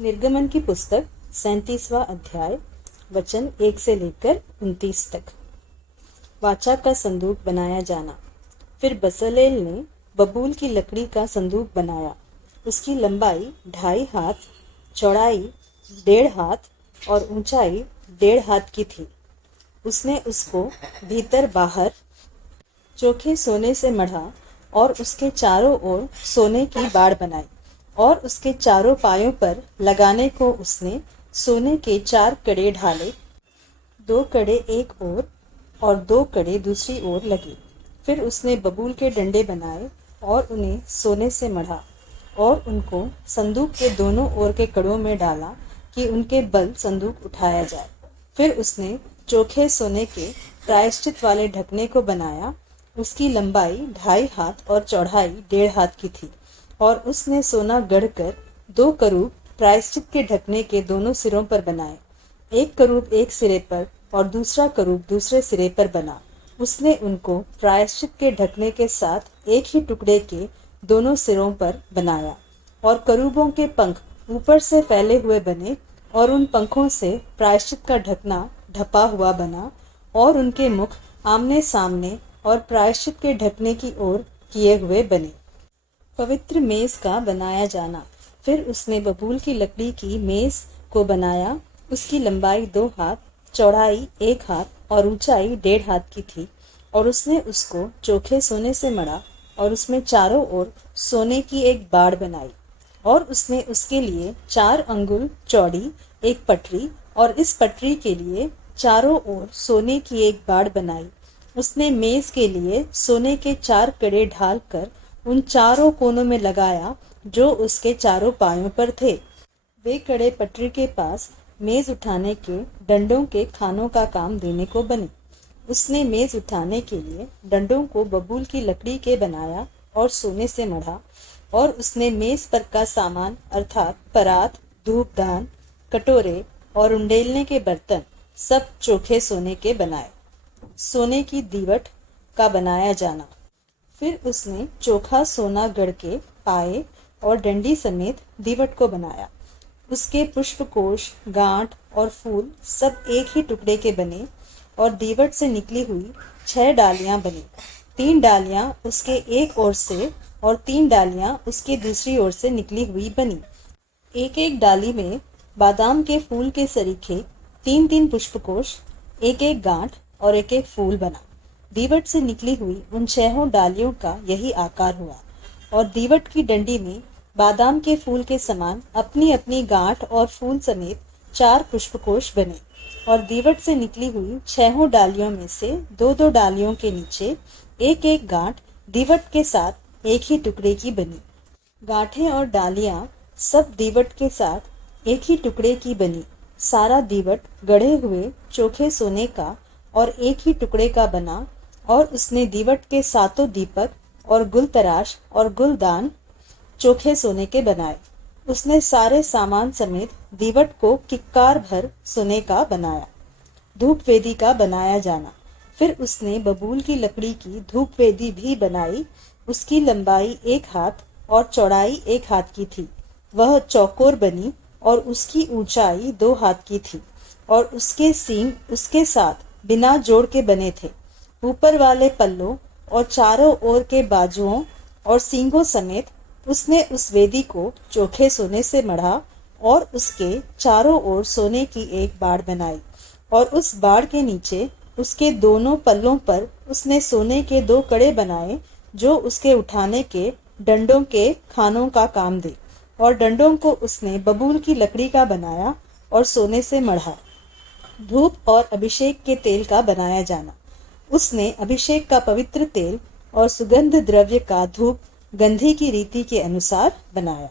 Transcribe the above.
निर्गमन की पुस्तक 37वां अध्याय वचन 1 से लेकर 29 तक। वाचा का संदूक बनाया जाना। फिर बसलेल ने बबूल की लकड़ी का संदूक बनाया। उसकी लंबाई 2.5 हाथ, चौड़ाई 1.5 हाथ और ऊंचाई 1.5 हाथ की थी। उसने उसको भीतर बाहर चोखे सोने से मढ़ा और उसके चारों ओर सोने की बाड़ बनाई और उसके चारों पायों पर लगाने को उसने सोने के 4 कड़े ढाले, 2 कड़े एक ओर और 2 कड़े दूसरी ओर लगे। फिर उसने बबूल के डंडे बनाए और उन्हें सोने से मढ़ा और उनको संदूक के दोनों ओर के कड़ों में डाला कि उनके बल संदूक उठाया जाए। फिर उसने चोखे सोने के प्रायश्चित वाले ढकने को बनाया। उसकी लंबाई 2.5 हाथ और चौड़ाई 1.5 हाथ की थी और उसने सोना गढ़कर 2 करूब प्रायश्चित के ढकने के दोनों सिरों पर बनाए। एक करूब एक सिरे पर और दूसरा करूब दूसरे सिरे पर बना। उसने उनको प्रायश्चित के ढकने के साथ एक ही टुकड़े के दोनों सिरों पर बनाया और करूबों के पंख ऊपर से फैले हुए बने और उन पंखों से प्रायश्चित का ढकना ढपा हुआ बना और उनके मुख आमने सामने और प्रायश्चित के ढकने की ओर किए हुए बने। पवित्र मेज का बनाया जाना। फिर उसने बबूल की लकड़ी की मेज को बनाया। उसकी लंबाई 2 हाथ, चौड़ाई 1 हाथ और ऊंचाई 1.5 हाथ की थी और उसने उसको चोखे सोने से मढ़ा और उसमें चारों ओर सोने की एक बाड़ बनाई और उसने उसके लिए 4 अंगुल चौड़ी एक पटरी और इस पटरी के लिए चारों ओर सोने की एक बाड़ बनाई। उसने मेज के लिए सोने के 4 कड़े ढाल कर उन चारों कोनों में लगाया जो उसके चारों पायों पर थे। वे कड़े पटरी के पास मेज उठाने के डंडों के खानों का काम देने को बने। उसने मेज उठाने के लिए डंडों को बबूल की लकड़ी के बनाया और सोने से मढ़ा और उसने मेज पर का सामान अर्थात परात, धूपदान, कटोरे और उंडेलने के बर्तन सब चोखे सोने के बनाए। सोने की दीवट का बनाया जाना। फिर उसने चोखा सोना गढ़ के पाए और डंडी समेत दीवट को बनाया। उसके पुष्पकोश, गांठ और फूल सब एक ही टुकड़े के बने और दीवट से निकली हुई 6 डालियां बनी। 3 डालियां उसके एक ओर से और 3 डालियां उसके दूसरी ओर से निकली हुई बनी। एक एक डाली में बादाम के फूल के सरीखे 3-3 पुष्पकोश, एक एक गांठ और एक एक फूल बना। दीवट से निकली हुई उन 6 डालियों का यही आकार हुआ और दीवट की डंडी में बादाम के फूल के समान अपनी अपनी गांठ और फूल समेत 4 पुष्पकोश बने और दीवट से निकली हुई 6 डालियों में से 2-2 डालियों के नीचे एक एक गांठ दीवट के साथ एक ही टुकड़े की बनी। गांठें और डालियां सब दीवट के साथ एक ही टुकड़े की बनी। सारा दीवट गढ़े हुए चोखे सोने का और एक ही टुकड़े का बना और उसने दीवट के 7 दीपक और गुलतराश और गुलदान चोखे सोने के बनाए। उसने सारे सामान समेत दीवट को किक्कार भर सोने का बनाया। धूप वेदी का बनाया जाना। फिर उसने बबूल की लकड़ी की धूप वेदी भी बनाई। उसकी लंबाई 1 हाथ और चौड़ाई 1 हाथ की थी। वह चौकोर बनी और उसकी ऊंचाई 2 हाथ की थी और उसके सींग उसके साथ बिना जोड़ के बने थे। ऊपर वाले पल्लों और चारों ओर के बाजुओं और सींगों समेत उसने उस वेदी को चोखे सोने से मढ़ा और उसके चारों ओर सोने की एक बाड़ बनाई और उस बाड़ के नीचे उसके दोनों पल्लों पर उसने सोने के 2 कड़े बनाए जो उसके उठाने के डंडों के खानों का काम दे और डंडों को उसने बबूल की लकड़ी का बनाया और सोने से मढ़ा। धूप और अभिषेक के तेल का बनाया जाना। उसने अभिषेक का पवित्र तेल और सुगंध द्रव्य का धूप गंधी की रीति के अनुसार बनाया।